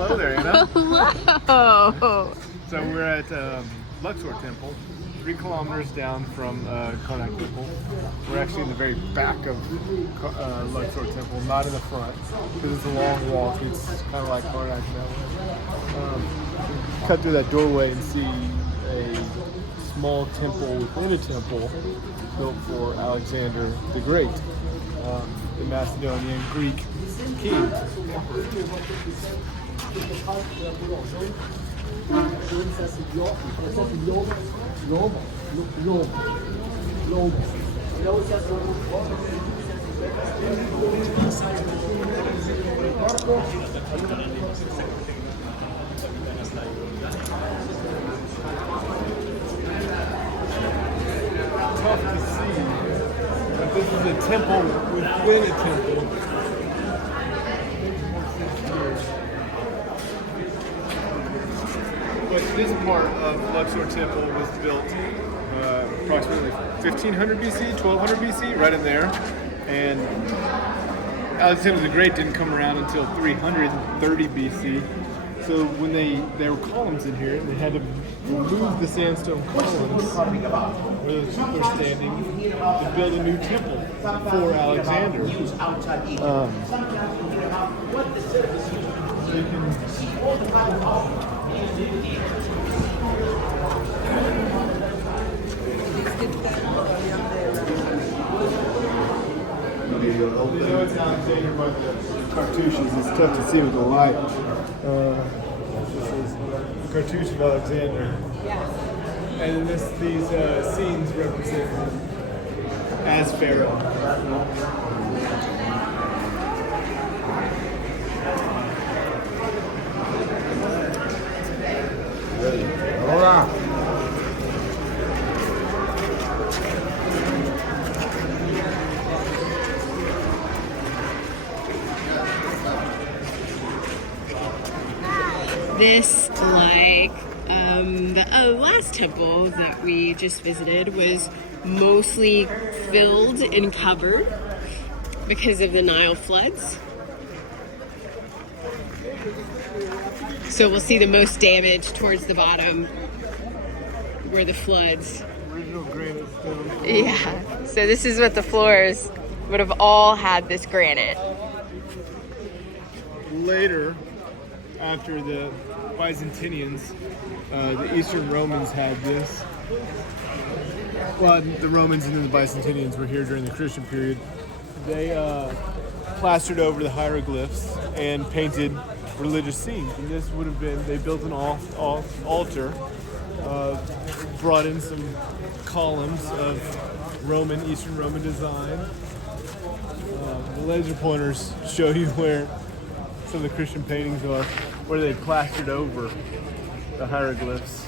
hello there, Anna. Hello. So we're at Luxor Temple, 3 kilometers down from Karnak Temple. We're actually in the very back of Luxor Temple, not in the front, because it's a long walk. It's kind of like Karnak in that way. Cut through that doorway and see a small temple within a temple built for Alexander the Great, the Macedonian Greek king. Tough to see, but this is a temple within a temple. But this part of Luxor Temple was built approximately 1500 BC, 1200 BC, right in there. And Alexander the Great didn't come around until 330 BC. So when there were columns in here, they had to remove the sandstone columns where the people are standing to build a new temple for Alexander. So you can you know it's Alexander by the cartouches. It's tough to see with the light. This is the cartouche of Alexander. And these scenes represent him as Pharaoh. Hola. This, like the last temple that we just visited, was mostly filled and covered because of the Nile floods. So we'll see the most damage towards the bottom where the floods. Original granite stone. Yeah. So this is what the floors would have all had, this granite. Later, after the Byzantinians, the Eastern Romans had this. Well, the Romans and then the Byzantinians were here during the Christian period. They plastered over the hieroglyphs and painted religious scenes. And this would have been, they built an altar, brought in some columns of Eastern Roman design. The laser pointers show you where some of the Christian paintings are, where they plastered over the hieroglyphs.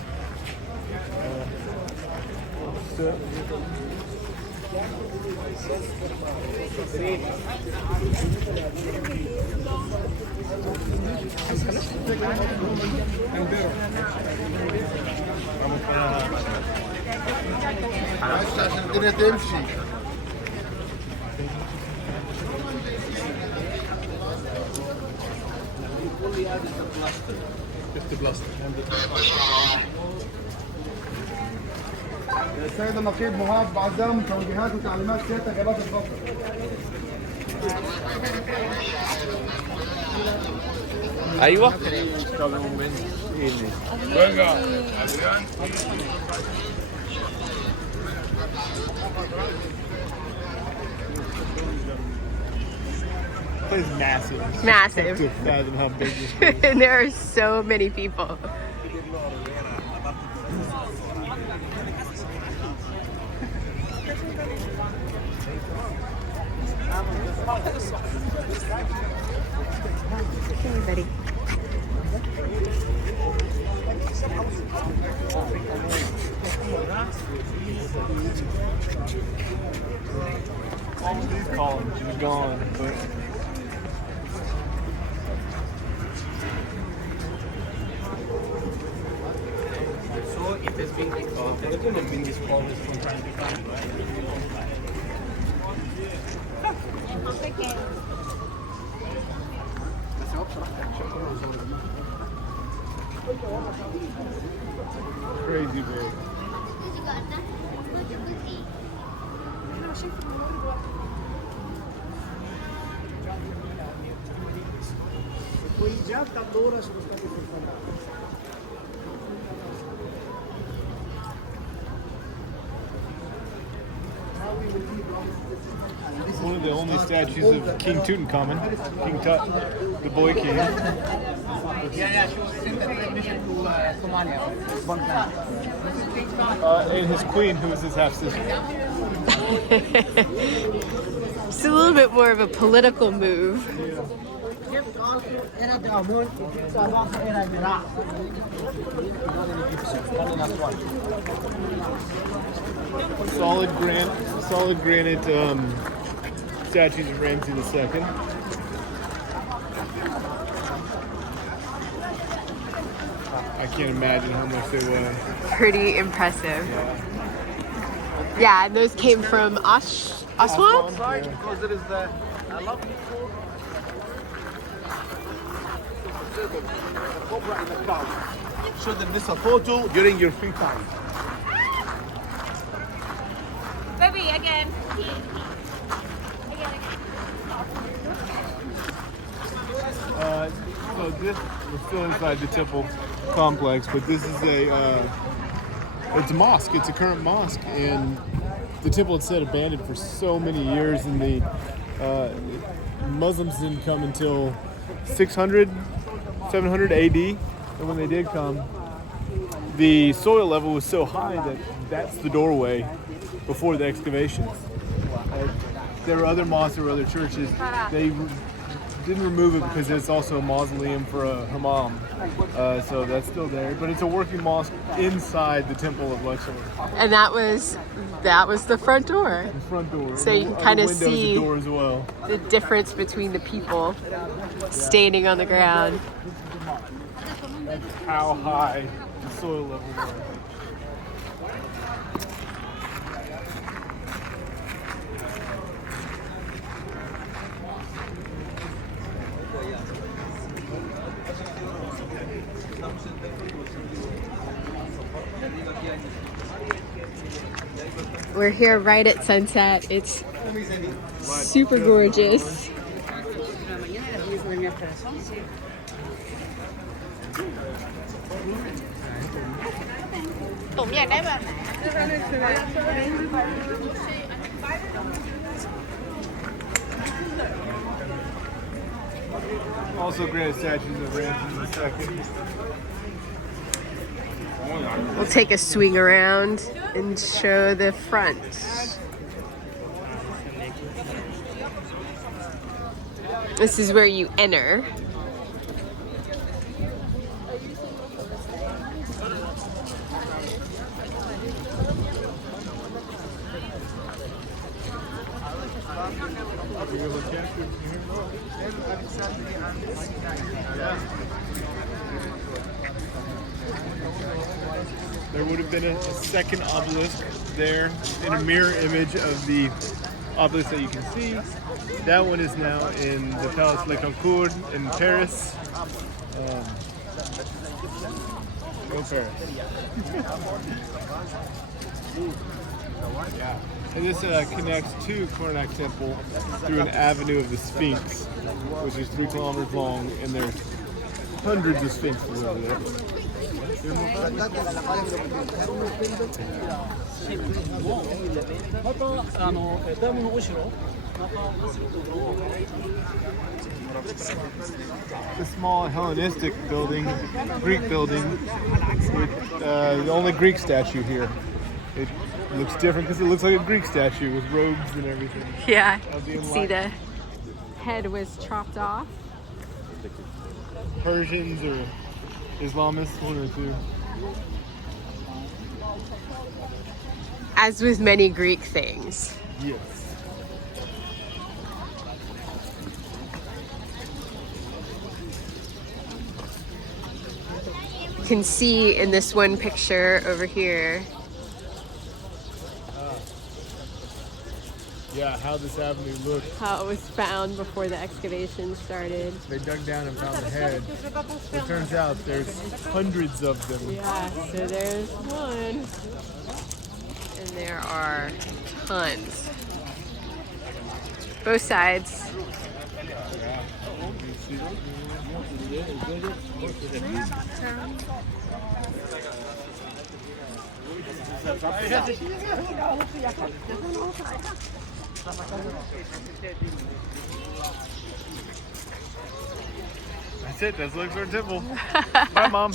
السيد النقيب مهاب بعزام توجيهات وتعليمات سيادتك يا باشا اتفضل. ايوه. It's massive. Massive. To fathom how big this is. And there are so many people. Hey, buddy. All of these columns are gone, but So it has been discovered from time to time, right? Crazy big. One of the only statues of King Tutankhamun, King Tut, the boy king. And his queen, who is his half sister. It's a little bit more of a political move. Solid granite statues of Ramses II. I can't imagine how much they weigh. Pretty impressive. Yeah, and those came from Aswan? Right, because there is a lovely food. Cobra in the cow. Show them this a photo during your free time. Baby, again. So we're still inside the temple complex, but this is it's a mosque. It's a current mosque, and the temple had sat abandoned for so many years, and the Muslims didn't come until 600, 700 AD, and when they did come, the soil level was so high that that's the doorway before the excavations. There were other mosques, there were other churches. They didn't remove it because it's also a mausoleum for a hammam. So that's still there, but it's a working mosque inside the temple of Luxor. And that was the front door. The front door. So you can kind of The windows, see the door as well. the difference between the people standing on the ground. That's how high the soil level was. We're here right at sunset. It's super gorgeous. Also granite statues of Ramses II. We'll take a swing around and show the front. This is where you enter. There would have been a second obelisk there in a mirror image of the obelisk that you can see. That one is now in the Palace Le Concours in Paris. Go Paris. Yeah. And this connects to Karnak Temple through an avenue of the Sphinx, which is 3 kilometers long, and there's hundreds of sphinxes over there. The small Hellenistic building, Greek building, with the only Greek statue here. It looks different because it looks like a Greek statue with robes and everything. Yeah, you can see the head was chopped off. Persians or Islamists, one or two. As with many Greek things. Yes. You can see in this one picture over here. Yeah, yeah, how this avenue looked. How it was found before the excavation started. They dug down and found the head. It turns out there's hundreds of them. Yeah, so there's one. And there are tons. Both sides. That's it. That's Luxor Temple. Bye, Mom.